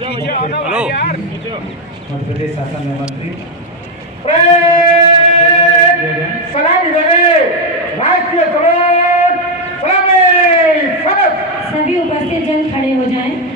Hello Madhya Pradesh शासन में मंत्री सलामी देंगे राष्ट्रीय सलामी सभी उपस्थित जन खड़े हो जाएं।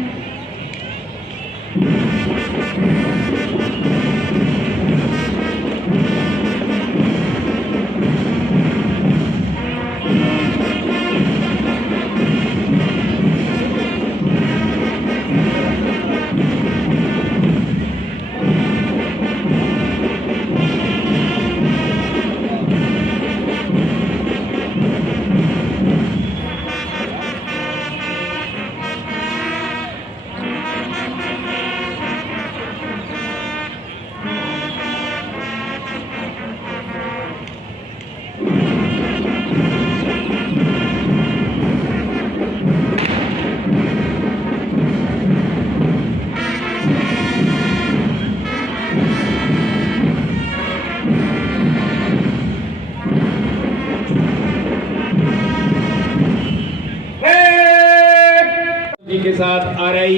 के साथ आरआई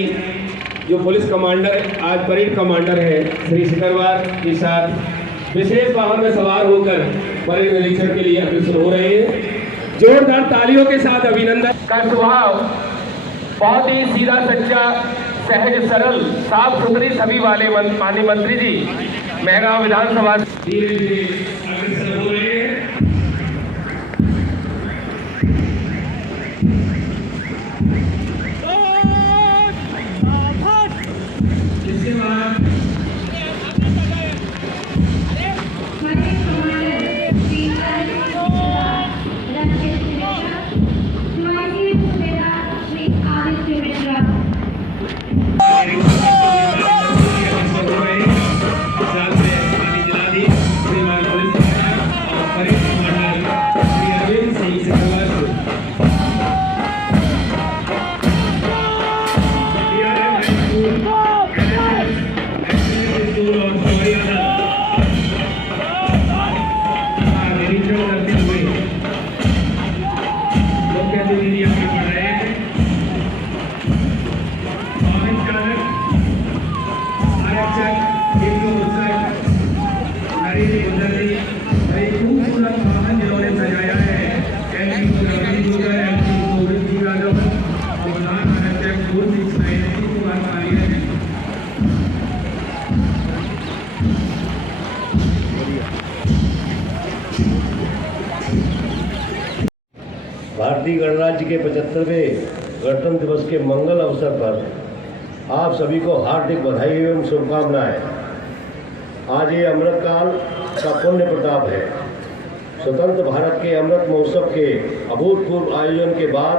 जो पुलिस कमांडर आज परेड कमांडर है श्री सिकरवार के साथ विशेष वाहन में सवार होकर परेड निरीक्षण के लिए अग्रसर हो रहे हैं। जोरदार तालियों के साथ अभिनंदन। का स्वभाव बहुत ही सीधा सच्चा सहज सरल साफ सुथरी छवि वाले माननीय मंत्री जी महगांव विधानसभा धीरे धीरे अग्रसर हो रहे हैं। भारतीय गणराज्य के 75वें गणतंत्र दिवस के मंगल अवसर पर आप सभी को हार्दिक बधाई एवं शुभकामनाएं। आज ये अमृतकाल का पुण्य प्रताप है। स्वतंत्र भारत के अमृत महोत्सव के अभूतपूर्व आयोजन के बाद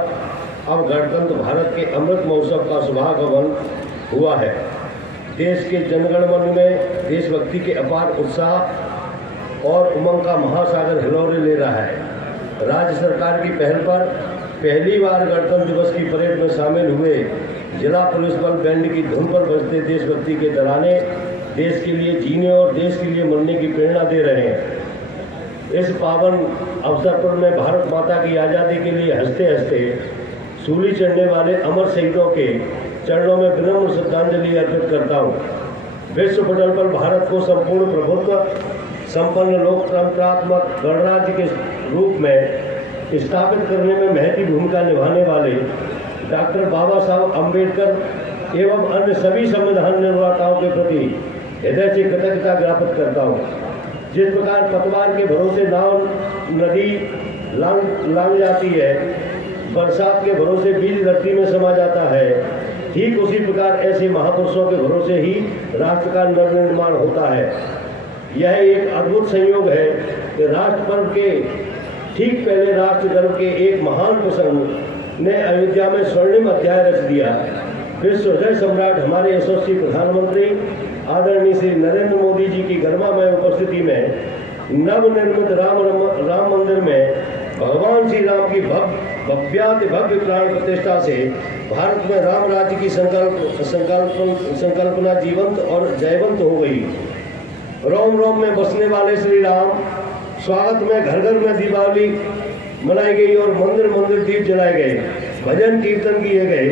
अब गणतंत्र भारत के अमृत महोत्सव का शुभागमन हुआ है। देश के जनगण मन में देशभक्ति के अपार उत्साह और उमंग का महासागर हिलोरे ले रहा है। राज्य सरकार की पहल पर पहली बार गणतंत्र दिवस की परेड में शामिल हुए जिला पुलिस बल बैंड की धुन पर बजते देशभक्ति के तराने देश के लिए जीने और देश के लिए मरने की प्रेरणा दे रहे हैं। इस पावन अवसर पर मैं भारत माता की आज़ादी के लिए हंसते हंसते सूली चढ़ने वाले अमर शहीदों के चरणों में विनम्र श्रद्धांजलि अर्पित करता हूँ। विश्व पटल पर भारत को संपूर्ण प्रभुत्व संपन्न लोकतंत्रात्मक गणराज्य के रूप में स्थापित करने में महती भूमिका निभाने वाले डॉक्टर बाबा साहब अम्बेडकर एवं अन्य सभी संविधान निर्माताओं के प्रति हृदय से कृतज्ञता ज्ञापित करता हूँ। जिस प्रकार पतवार के भरोसे नाव नदी लांग जाती है, बरसात के भरोसे बीज धरती में समा जाता है, ठीक उसी प्रकार ऐसे महापुरुषों के भरोसे ही राष्ट्र का निर्माण होता है। यह एक अद्भुत संयोग है कि राष्ट्र पर्व के ठीक पहले राष्ट्र गर्व के एक महान प्रसंग ने अयोध्या में स्वर्णिम अध्याय रच दिया। विश्व हृदय सम्राट हमारे यशस्वी प्रधानमंत्री आदरणीय श्री नरेंद्र मोदी जी की गरिमामय उपस्थिति में नवनिर्मित राम मंदिर में भगवान श्री राम की भव्य प्राण प्रतिष्ठा से भारत में राम राज्य की संकल्पना जीवंत और जयवंत हो गई। रोम रोम में बसने वाले श्री राम स्वागत में घर घर में दीपावली मनाई गई और मंदिर मंदिर दीप जलाए गए, भजन कीर्तन किए गए।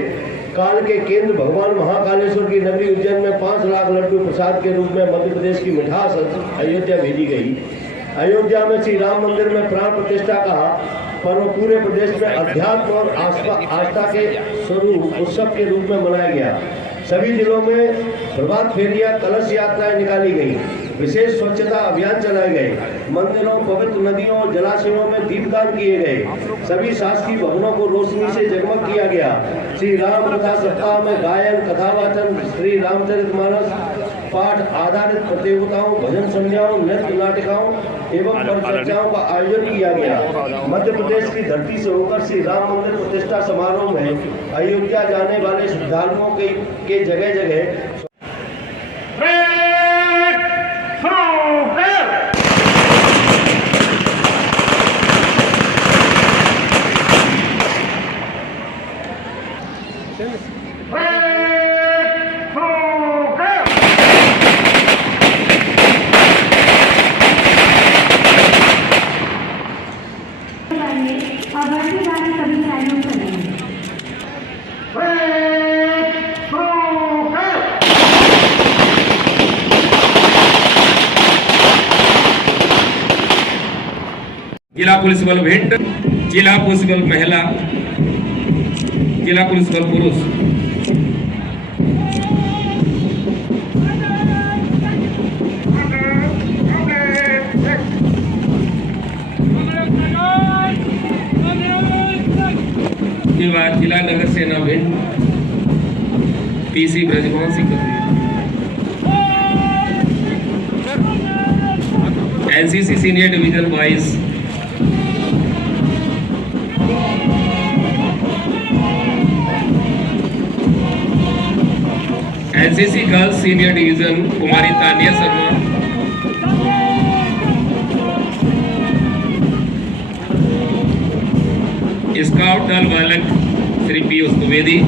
काल के केंद्र भगवान महाकालेश्वर की नगरी उज्जैन में 5 लाख लड्डू प्रसाद के रूप में मध्य प्रदेश की मिठास अयोध्या भेजी गई। अयोध्या में श्री राम मंदिर में प्राण प्रतिष्ठा का पर्व पूरे प्रदेश में अध्यात्म और आस्था के स्वरूप उत्सव के रूप में मनाया गया। सभी जिलों में प्रभात फेरियां, कलश यात्राएं निकाली गई, विशेष स्वच्छता अभियान चलाए गए, मंदिरों, पवित्र नदियों और जलाशयों में दीपदान किए गए, सभी शासकीय भवनों को रोशनी से जगमग किया गया। श्री राम कथा सप्ताह में गायन, कथावाचन, श्री रामचरितमानस पाठ आधारित प्रतियोगिताओं, भजन संध्याओं, नृत्य नाटिकाओं एवं परिचर्चाओं का आयोजन किया गया। मध्य प्रदेश की धरती से होकर श्री राम मंदिर प्रतिष्ठा समारोह में अयोध्या जाने वाले श्रद्धालुओं के जगह जगह और बढ़ती बारी कभी चालू करेंगे। जिला पुलिस बल भिंड, जिला पुलिस बल महिला, जिला पुलिस बल पुरुष। के बाद जिला नगर सेना Bhind, PC Brajbhavan Singh, NCC senior division boys, NCC girls senior division कुमारी तानिया शर्मा, स्काउट दल बालक श्री पीयूष द्विवेदी,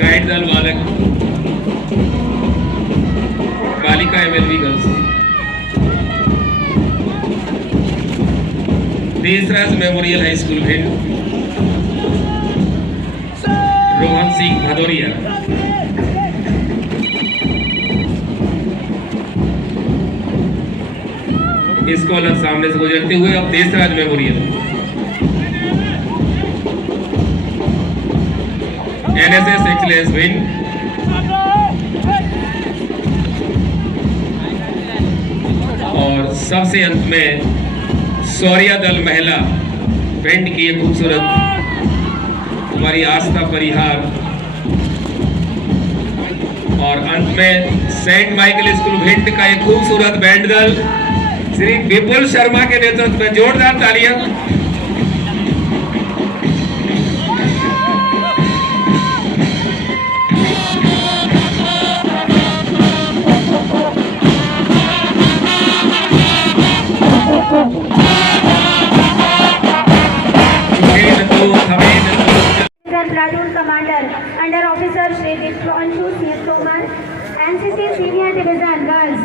गाइड दल बालक बालिका MLB girls, Deshraj memorial high school Bhind, Rohan Singh Bhadauria, scholar सामने से गुजरते हुए अब Deshraj memorial, NSS excellence wing, और सबसे अंत में शौर्य दल महिला भिंड की एक खूबसूरत हमारी आस्था परिहार, और अंत में सेंट माइकल स्कूल भिंड का एक खूबसूरत बैंड दल श्री विपुल शर्मा के नेतृत्व में। जोरदार तालियां। Platoon commander under officer Shri Vishwanshu Singh Tomar, NCC senior division girls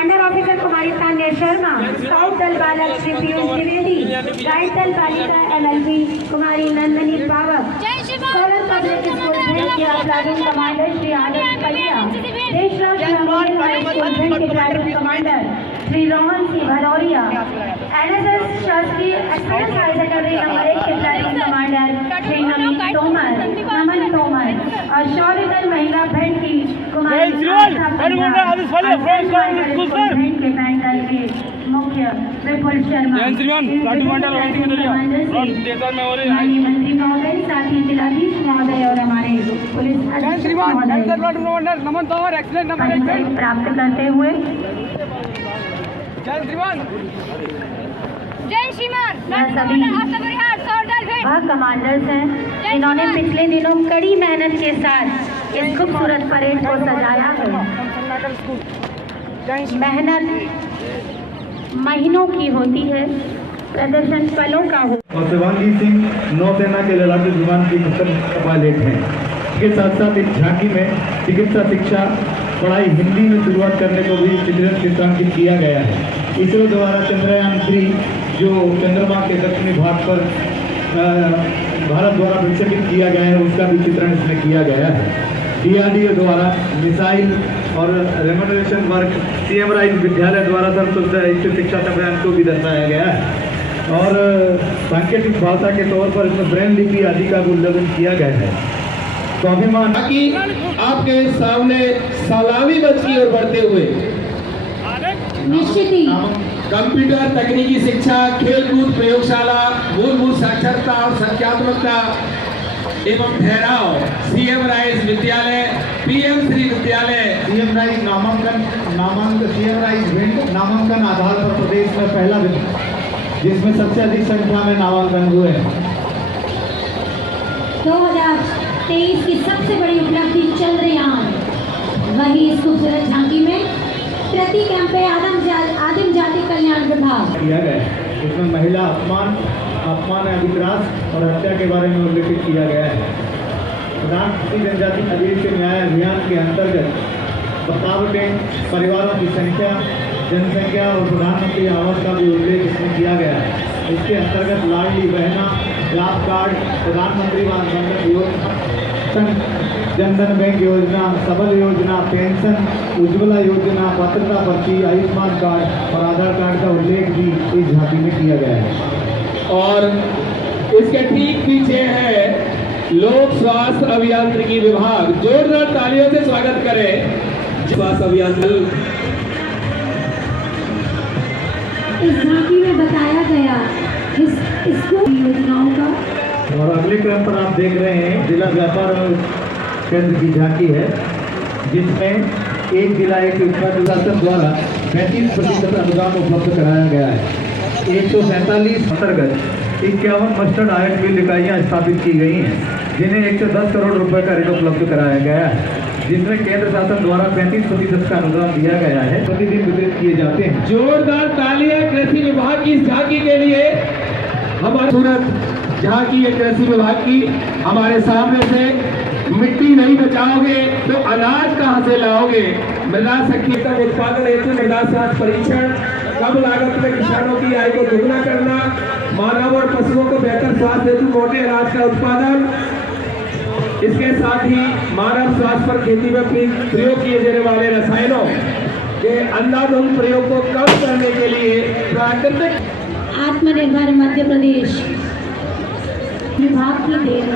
under officer कुमारी तान्या शर्मा, स्काउट दल बालक श्री पीयूष द्विवेदी, गाइड दल बालिका एमएलबी कुमारी नंदनी पावक, सोलर पब्लिक स्कूल भिंड के platoon commander Shri Anand Kalia, Deshraj memorial high school Bhind के platoon commander Shri Rohan Singh Bhadauria, NSS शासकीय एक्सीलेंस हाई सेकेंडरी नंबर 1 के प्लाटून कमांडर श्री नमन तोमर, और शौर्य दल महिला भिंड की कुमारी भिंड के बैंड दल के मुख्य विपुल शर्मा, माननीय मंत्री महोदय, साथ ही जिलाधीश महोदय और हमारे पुलिस अधीक्षक प्राप्त करते हुए वह कमांडर्स हैं जिन्होंने पिछले दिनों कड़ी मेहनत के साथ इस खूबसूरत परेड को सजाया है। मेहनत महीनों की होती है, प्रदर्शन पलों का हो। और शिवांगी सिंह नौसेना के लड़ाकू विमान की कुशल पायलट हैं। इसके साथ साथ इस झांकी में चिकित्सा शिक्षा पढ़ाई हिंदी में शुरुआत करने को भी चित्रित चित्रांकित किया गया है। इसरो द्वारा चंद्रयान 3 जो चंद्रमा के दक्षिणी भाग पर भारत द्वारा विकसित किया गया है उसका भी चित्रण इसमें किया गया है। DRDO द्वारा मिसाइल और रेमोनेशन वर्क CM राइज विद्यालय द्वारा सर्व शिक्षा अभियान को भी दर्शाया गया है और सांकेतिक भाषा के तौर पर इसमें ब्रेन लिपि आदि का उल्लेखन किया गया है। स्वाभिमान कि आपके सामने सलामी मंच की ओर बढ़ते हुए निश्चित ही कंप्यूटर तकनीकी शिक्षा, खेलकूद प्रयोगशाला, मूलभूत साक्षरता और संख्यात्मकता एवं ठहराव CM राइज विद्यालय, PM श्री विद्यालय CM राइज नामांकन CM राइज भिंड नामांकन आधार पर प्रदेश में पहला जिसमें सबसे अधिक संख्या में नामांकन हुए हैं। 2023 की सबसे बड़ी उपलब्धि चंद्रयान, वही इस खूबसूरत झांकी में प्रति कैंप पे आदिम जाति कल्याण विभाग किया गया है। इसमें महिला अपमान अभिग्रास और हत्या के बारे में उल्लेखित किया गया है। प्रधानमंत्री जनजाति आजीविका न्याय अभियान के अंतर्गत बतावटें परिवारों की संख्या, जनसंख्या और प्रधानमंत्री आवास का भी उल्लेख इसमें किया गया है। इसके अंतर्गत लाडली बहना, लाभ कार्ड, प्रधानमंत्री मातृ योजना, जनधन बैंक योजना, सबल योजना, पेंशन, उज्ज्वला योजना, पात्रता पर्ची, आयुष्मान कार्ड और आधार कार्ड का उल्लेख भी इस झांकी में किया गया है। और इसके ठीक पीछे है लोक स्वास्थ्य अभियांत्रिकी विभाग। जोरदार तालियों से स्वागत करें स्वास्थ्य अभियांत्रिकी। इस झांकी में बताया गया स्कूल योजनाओं का। और अगले क्रम पर आप देख रहे हैं जिला व्यापार केंद्र की झांकी है, जिसमें एक जिला एक उत्पाद शासन द्वारा 35% अनुदान उपलब्ध कराया गया है। 147 अंतर्गत 51 मस्टर्ड आयन मिल इकाइयाँ स्थापित की गई हैं, जिन्हें 110 करोड़ रुपए का ऋण उपलब्ध कराया गया है, जिसमें केंद्र शासन द्वारा 35% का अनुदान दिया गया है। प्रतिदिन वितरित किए जाते हैं। जोरदार तालियां कृषि विभाग की इस झांकी के लिए। हमारे सूरत झांकी है कृषि विभाग की। हमारे सामने से मिट्टी नहीं बचाओगे तो अनाज कहां से लाओगे। मृदा शक्ति का उत्पादन हेतु मृदा स्वास्थ्य परीक्षण, कम लागत में किसानों की आय को दुगना करना, मानव और पशुओं को बेहतर स्वास्थ्य हेतु मोटे अनाज का उत्पादन, इसके साथ ही मानव स्वास्थ्य पर खेती में प्रयोग किए जाने वाले रसायनों के अंधाधुंध प्रयोग को कम करने के लिए प्राकृतिक आत्मनिर्भर मध्य प्रदेश विभाग की देन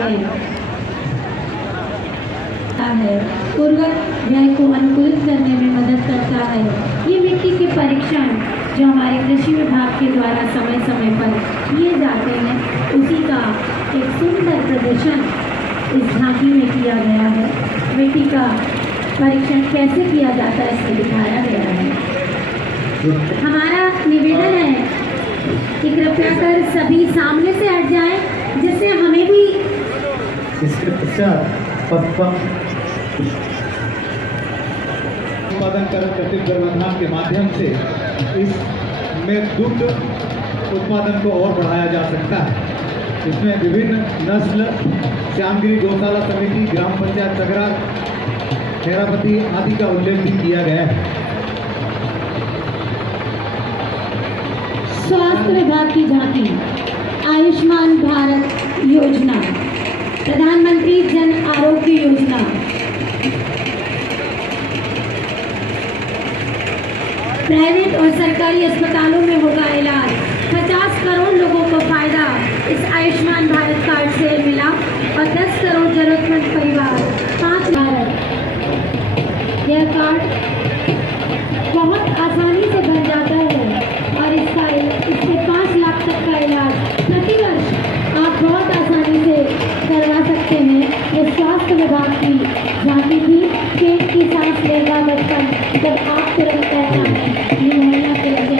है। उर्वरक व्यय को अनुकूलित करने में मदद करता है। ये मिट्टी के परीक्षण जो हमारे कृषि विभाग के द्वारा समय समय पर किए जाते हैं, उसी का एक सुंदर प्रदर्शन इस झांकी में किया गया है। मिट्टी का परीक्षण कैसे किया जाता है इसमें दिखाया गया है। हमारा निवेदन है कि कृपया कर सभी सामने से हट जाएं, जिससे हमें भी इसके पश्चात उत्पादन कर व्यवधान के माध्यम से इसमें दुग्ध उत्पादन को और बढ़ाया जा सकता है। इसमें विभिन्न नस्ल, श्यामगिरी गौशाला समिति, ग्राम पंचायत सगरा, खेरापति आदि का उल्लेख भी किया गया है। स्वास्थ्य विभाग की झांकी, आयुष्मान भारत योजना, प्रधानमंत्री जन आरोग्य योजना, प्राइवेट और सरकारी अस्पतालों में होगा इलाज। 50 करोड़ लोगों को फायदा इस आयुष्मान भारत कार्ड से मिला और 10 करोड़ जरूरतमंद परिवार 5 भारत। यह कार्ड बहुत आसानी से बन जाता है और इससे 5 लाख तक का इलाज प्रतिवर्ष आप बहुत आसानी से करवा सकते हैं। ये स्वास्थ्य विभाग की झांकी थी। पेट की सांस लेगा बचपन जब आप तुरंत कहना है ये महिला के लिए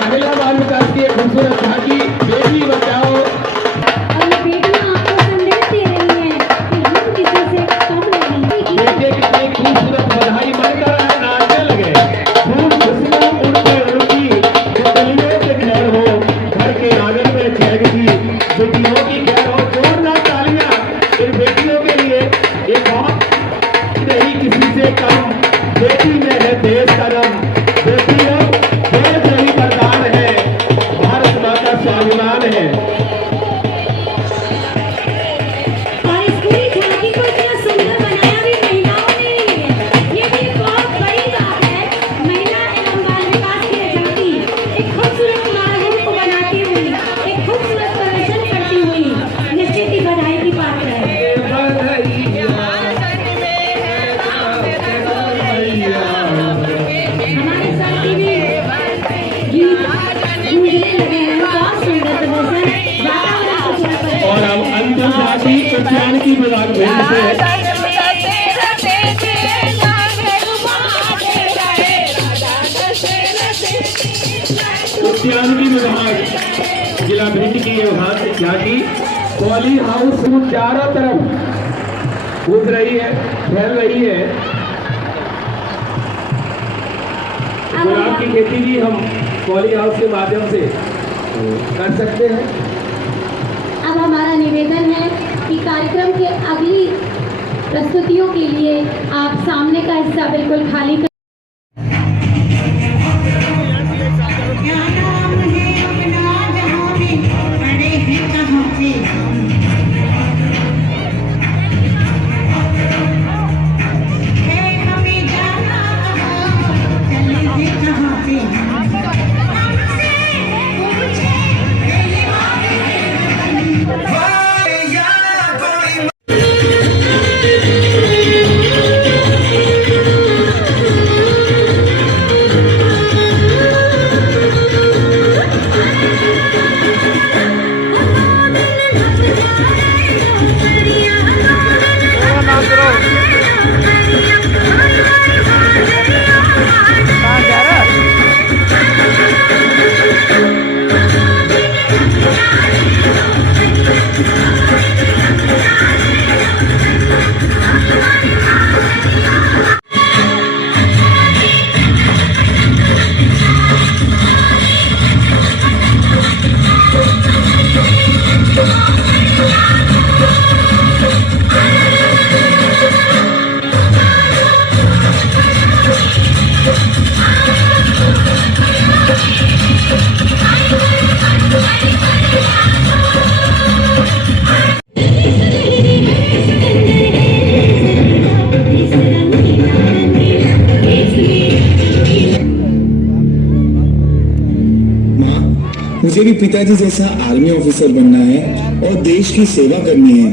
महिला बाल विकास की एक खूबसूरत झांकी, बेटी बचाओ। और ये बेटियां आपको संदेश दे रही हैं कि हम किसी से कम नहीं। बेटे कितनी खूबसूरत बधाई बनकर नाचने लगे। खूब खुशियां उड़कर रुकी, जो गलियों से खैर हो, घर के आंगन में चहकती बेटियों की खैर हो। जोरदार तालियां इन बेटियों के लिए। ये बहुत नहीं किसी से कम बेटी में है खेती उद्यान की विभाग भिंड से है। उद्यान की विभाग जिला भिंड की यहाँ की पॉली हाउस चारों तरफ घूम रही है, फैल रही है। गुलाब की खेती भी हम पॉली हाउस के माध्यम से कर सकते हैं। अब हमारा निवेदन है कि कार्यक्रम के अगली प्रस्तुतियों के लिए आप सामने का हिस्सा बिल्कुल खाली कर मुझे भी पिताजी जैसा आर्मी ऑफिसर बनना है और देश की सेवा करनी है।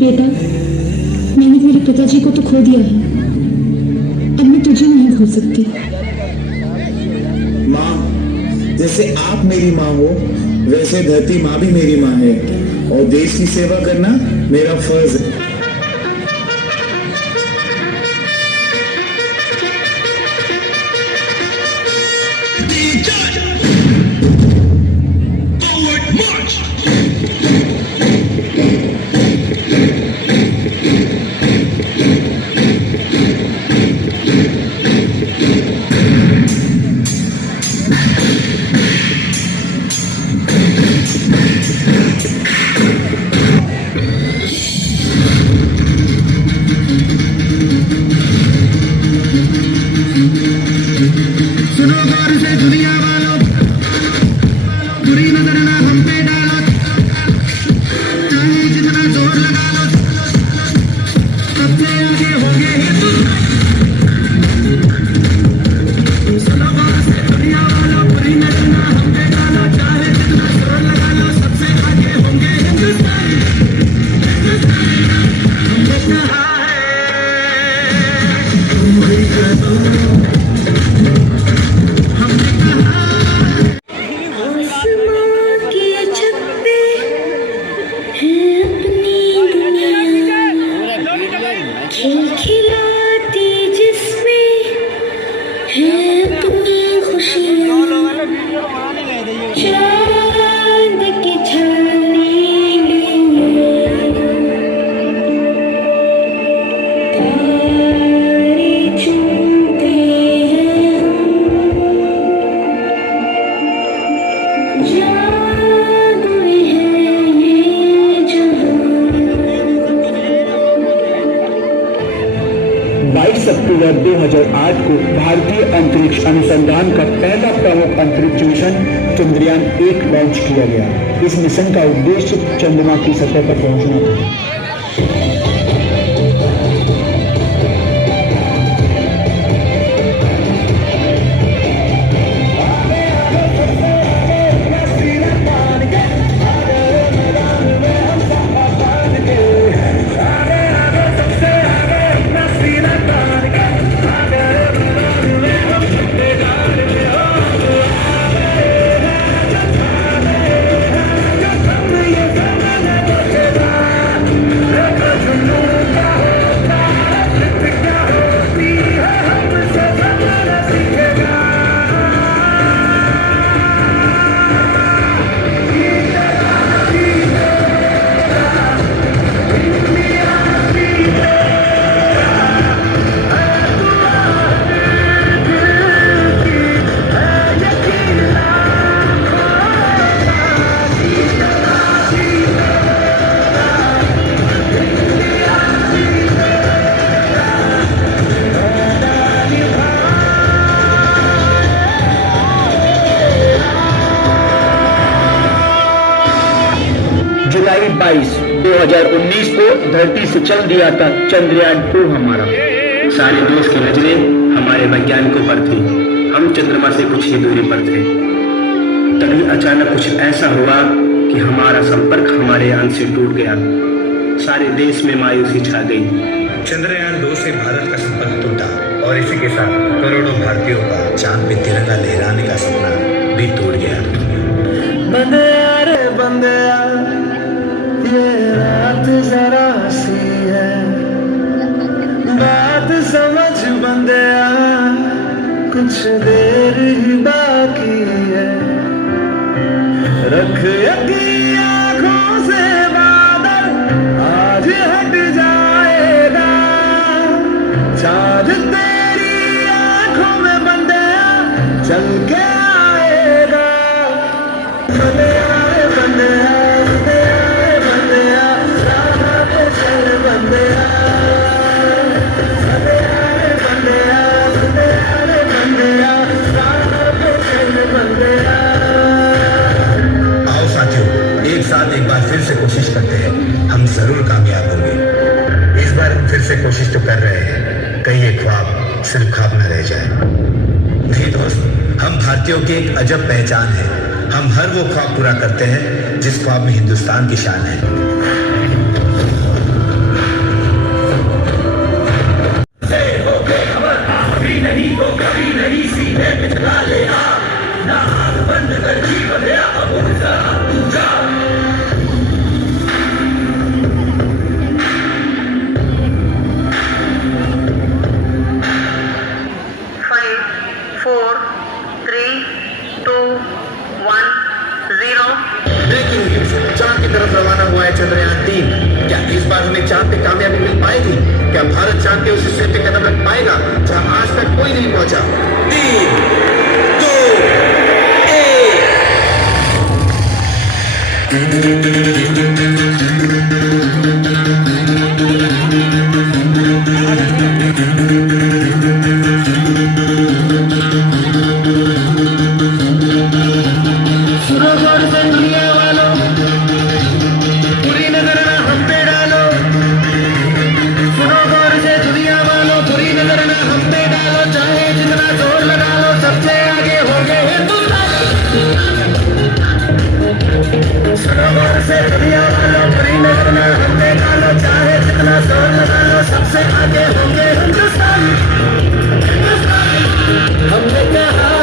बेटा, मैंने मेरे पिताजी को तो खो दिया है, अब मैं तुझे नहीं खो सकती। माँ, जैसे आप मेरी माँ हो वैसे धरती माँ भी मेरी माँ है और देश की सेवा करना मेरा फर्ज है। अक्टूबर 2008 को भारतीय अंतरिक्ष अनुसंधान का पहला प्रमुख अंतरिक्ष मिशन चंद्रयान-1 लॉन्च किया गया। इस मिशन का उद्देश्य चंद्रमा की सतह पर पहुंचना था। जुलाई 22, 2019 को धरती से चल दिया था चंद्रयान 2 हमारा। सारे देश की नजरें हमारे वैज्ञानिकों पर थी। हम चंद्रमा से कुछ ही दूरी पर थे। तभी अचानक कुछ ऐसा हुआ कि हमारा संपर्क हमारे अंत से टूट गया। सारे देश में मायूसी छा गई। चंद्रयान 2 से भारत का संपर्क टूटा और इसी के साथ करोड़ों भारतीयों का चांद पे तिरंगा लहराने का सपना भी टूट गया। बंदिया रे बंदिया, ये रात जरा सी है, बात समझ बंदिया, कुछ देर ही बाकी है। रख यकीन आँखों से बादल, आज हट जाएगा चाँद तेरी आँखों में बंदिया, चल के आएगा। बंदिया रे बंदिया, बंदिया रे बंदिया, राह पे चल बंदिया। बंदिया रे बंदिया, बंदिया रे बंदिया, राह पे चल बंदिया। आओ साथियों, एक साथ एक बार फिर से कोशिश करते हैं, हम जरूर कामयाब होंगे। इस बार हम फिर से कोशिश तो कर रहे हैं, कहीं ये ख्वाब सिर्फ ख्वाब न रह जाए। नहीं दोस्त, हम भारतीयों की एक अजब पहचान है। हम हर वो ख्वाब पूरा करते हैं जिस ख्वाब में हिंदुस्तान की शान है। चांद की तरफ रवाना हुआ है चंद्रयान 3। क्या इस बार हमें चांद पे कामयाबी मिल पाएगी? क्या भारत चांद के उस हिस्से पे कदम रख पाएगा जहां आज तक कोई नहीं पहुंचा? 3, सबसे आगे होंगे हिंदुस्तानी। हमने कहा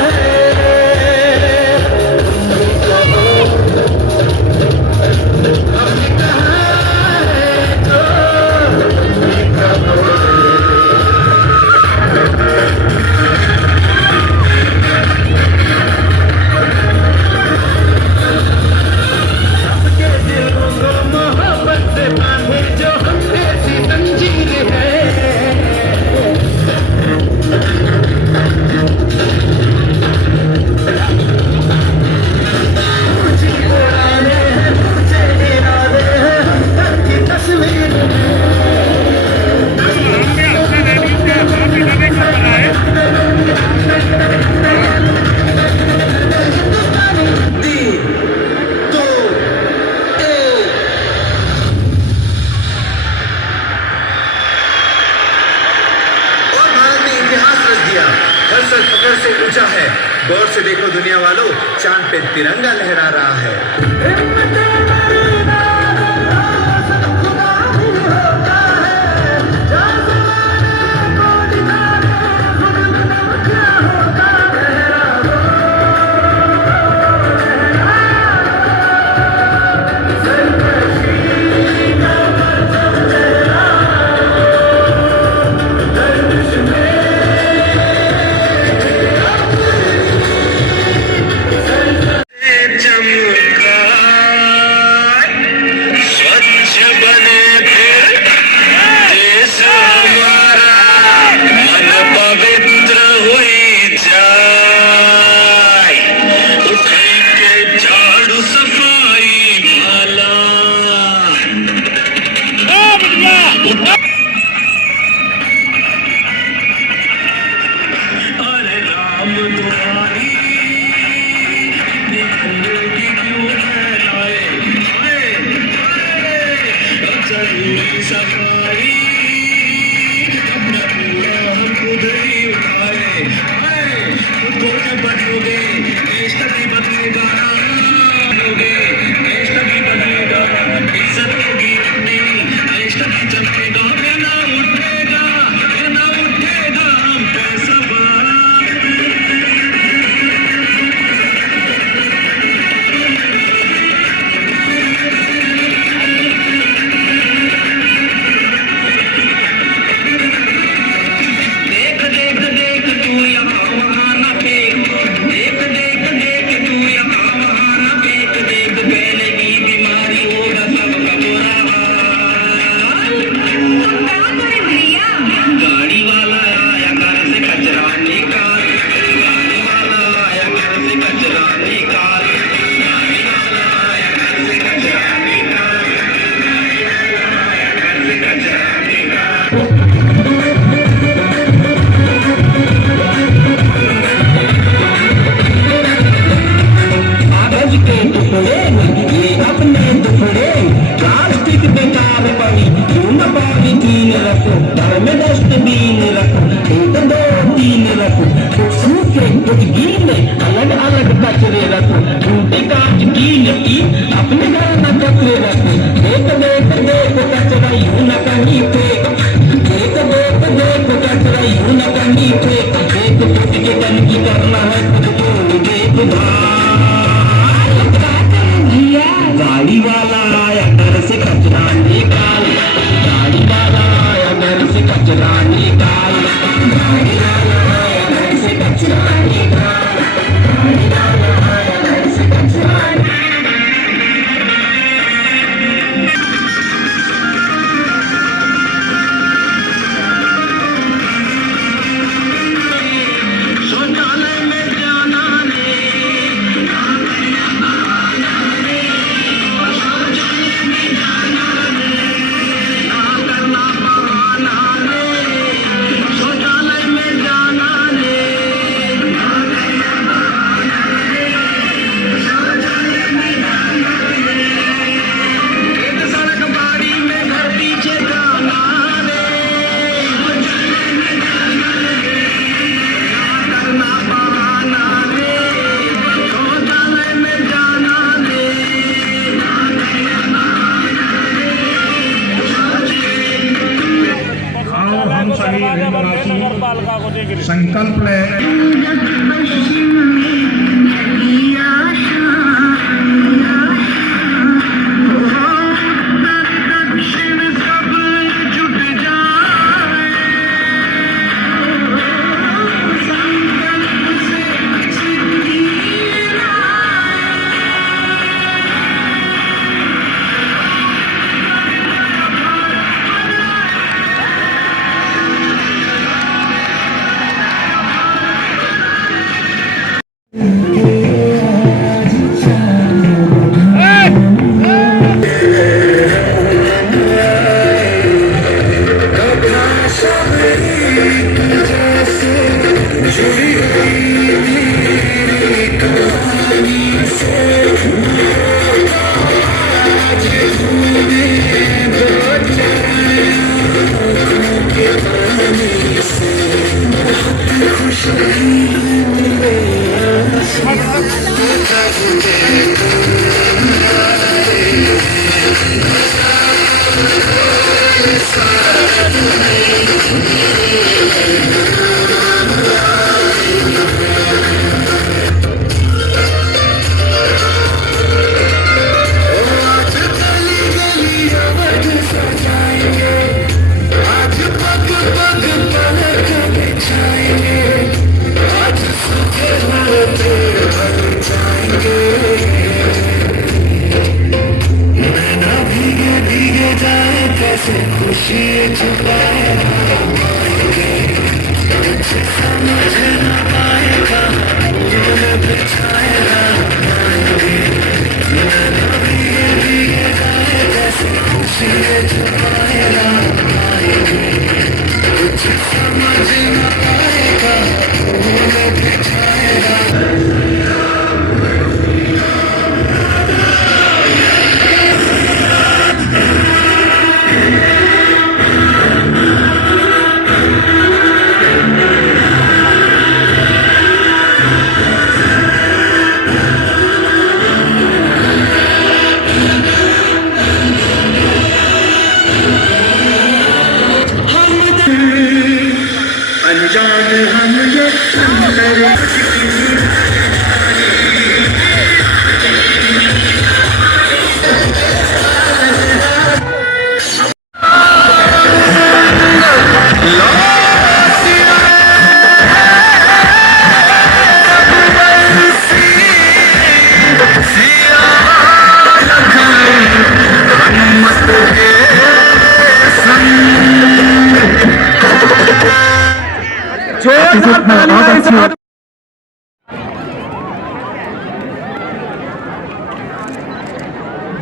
से ऊंचा है। गौर से देखो दुनिया वालों, चांद पे तिरंगा लहरा रहा है। चमका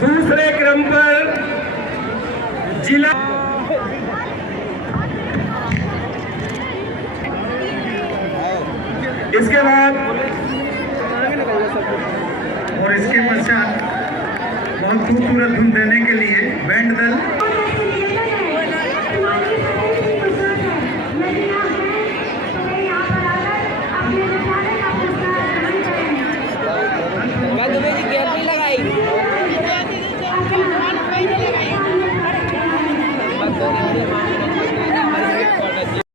दूसरे क्रम पर जिला इसके बाद और इसके पश्चात बहुत खूबसूरत धुन देने के लिए बैंड दल